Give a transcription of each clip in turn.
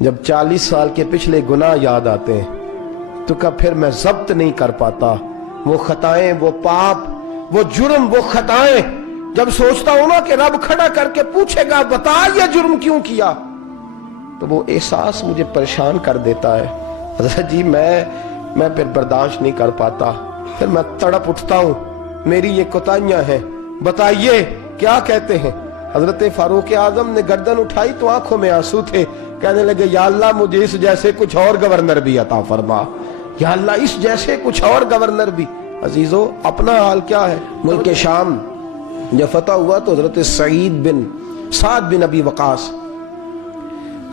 جب 40 سال کے پچھلے گناہ یاد آتے ہیں تو کب پھر میں ضبط نہیں کر پاتا وہ خطائیں، وہ پاپ، وہ جرم، وہ خطائیں۔ جب سوچتا ہوں نا کہ رب کھڑا کر کے پوچھے گا بتا یہ جرم کیوں کیا، تو وہ احساس مجھے پریشان کر دیتا ہے۔ حضرت جی میں پھر برداشت نہیں کر پاتا، پھر میں تڑپ اٹھتا ہوں، میری یہ کوتاہیاں ہیں، بتائیے کیا کہتے ہیں۔ حضرت فاروق اعظم نے گردن اٹھائی تو آنکھوں میں آنسو تھے، کہنے لگے یا اللہ مجھے اس جیسے کچھ اور گورنر بھی عطا فرما، یا اللہ اس جیسے کچھ اور گورنر بھی۔ عزیزو اپنا حال کیا ہے؟ ملک شام جب فتح ہوا تو حضرت سعد بن ابی وقاص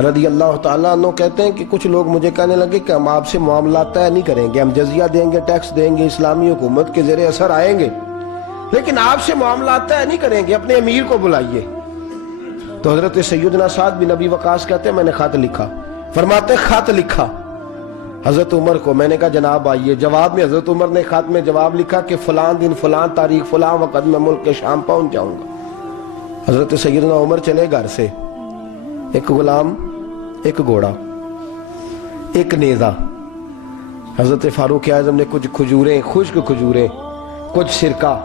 رضی اللہ تعالیٰ عنہ کہتے ہیں کہ کچھ لوگ مجھے کہنے لگے کہ ہم آپ سے معاملات طے نہیں کریں گے، ہم جزیہ دیں گے، ٹیکس دیں گے، اسلامی حکومت کے زیر اثر آئیں گے، لیکن آپ سے معاملات طے نہیں کریں گے، اپنے امیر کو بلائیے۔ تو حضرت سیدنا سعد بن ابی وقاص کہتے ہیں میں نے خط لکھا، فرماتے خط لکھا حضرت عمر کو، میں نے کہا جناب آئیے۔ جواب میں حضرت عمر نے خط میں جواب لکھا کہ فلاں دن فلاں تاریخ فلاں وقت میں ملک کے شام پہنچ جاؤں گا۔ حضرت سیدنا عمر چلے گھر سے، ایک غلام، ایک گھوڑا، ایک نیزہ۔ حضرت فاروق اعظم نے کچھ کھجوریں، خشک کھجوریں، کچھ سرکہ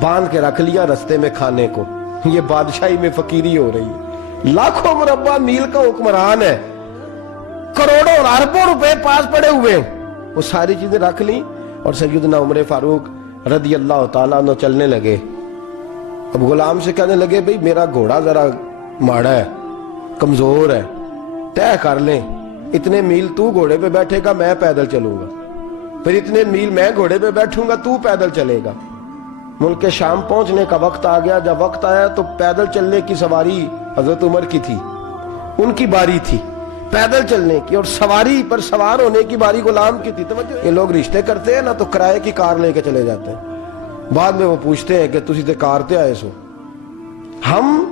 باندھ کے رکھ لیا رستے میں کھانے کو۔ یہ بادشاہی میں فقیری ہو رہی ہے، لاکھوں مربع میل کا حکمران ہے، کروڑوں اور اربوں روپے پاس پڑے ہوئے، وہ ساری چیزیں رکھ لیں اور سیدنا عمر فاروق رضی اللہ تعالیٰ عنہ چلنے لگے۔ اب غلام سے کہنے لگے بھئی میرا گھوڑا ذرا ماڑا ہے، کمزور ہے، طے کر لیں، اتنے میل تو گھوڑے پہ بیٹھے گا میں پیدل چلوں گا، پھر اتنے میل میں گھوڑے پہ بیٹھوں گا تو پیدل چلے گا۔ ملک شام پہنچنے کا وقت آ گیا، جب وقت آیا تو پیدل چلنے کی سواری حضرت عمر کی تھی، ان کی باری تھی پیدل چلنے کی، اور سواری پر سوار ہونے کی باری غلام کی تھی۔ توجہ، یہ لوگ رشتے کرتے ہیں نا تو کرائے کی کار لے کے چلے جاتے ہیں، بعد میں وہ پوچھتے ہیں کہ تسی تے کار تے آئے سو۔ ہم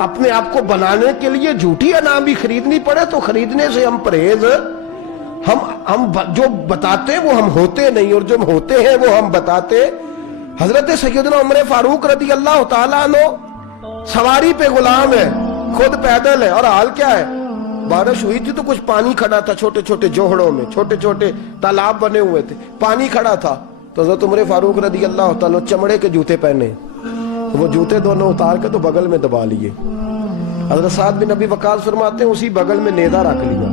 اپنے آپ کو بنانے کے لیے جھوٹی انعام بھی خریدنی پڑے تو خریدنے سے ہم پرہیز، ہم جو بتاتے ہیں وہ ہم ہوتے نہیں، اور جو ہم ہوتے ہیں وہ ہم بتاتے۔ حضرت سیدنا عمر فاروق رضی اللہ تعالیٰ عنہ سواری پہ غلام ہے، خود پیدل ہے، اور حال کیا ہے؟ بارش ہوئی تھی تو کچھ پانی کھڑا تھا، چھوٹے چھوٹے جوہڑوں میں چھوٹے چھوٹے تالاب بنے ہوئے تھے، پانی کھڑا تھا۔ تو حضرت عمر فاروق رضی اللہ تعالیٰ چمڑے کے جوتے پہنے، وہ جوتے دونوں اتار کے تو بغل میں دبا لیے۔ حضرت سعد بن ابی وقاص فرماتے ہیں اسی بغل میں نیزہ رکھ لیا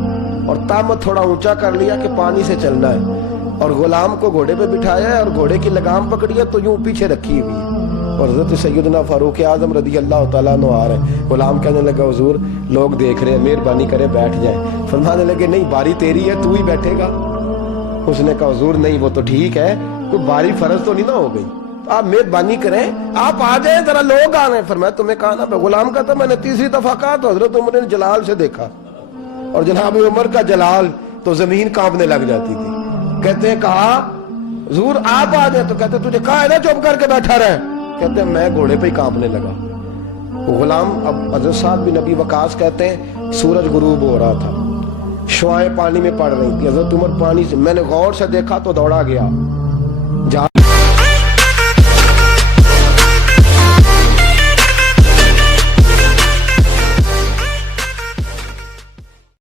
اور تامت تھوڑا اونچا کر لیا کہ پانی سے چلنا ہے، اور غلام کو گھوڑے پہ بٹھایا ہے اور گھوڑے کی لگام پکڑی ہے تو یوں پیچھے رکھی ہوئی ہے، اور حضرت سیدنا فاروق اعظم رضی اللہ تعالیٰ عنہ آ رہے ہیں۔ غلام کہنے لگا حضور لوگ دیکھ رہے ہیں، مہربانی کرے بیٹھ جائیں۔ فرمانے لگے نہیں باری تیری ہے، تو ہی بیٹھے گا۔ اس نے کہا حضور نہیں وہ تو ٹھیک ہے، کوئی باری فرض تو نہیں نہ ہو گئی، آپ مہربانی کریں آپ آ جائیں، ذرا لوگ آ رہے ہیں۔ فرمایا تمہیں کہا نا، غلام کہتا میں نے تیسری دفعہ کہا تو حضرت عمر نے جلال سے دیکھا، اور جناب عمر کا جلال تو زمین کانپنے لگ جاتی تھی۔ کہتے ہیں کہا حضور آپ آ جائیں، تو کہتے تجھے کہا ہے نا چپ کر کے بیٹھا رہے، کہتے ہیں میں گھوڑے پہ ہی کانپنے لگا۔ غلام اب حضرت سعد بن ابی وقاص کہتے ہیں سورج غروب ہو رہا تھا، شعائیں پانی میں پڑ رہی تھی، حضرت عمر پانی سے، میں نے غور سے دیکھا تو دوڑا گیا،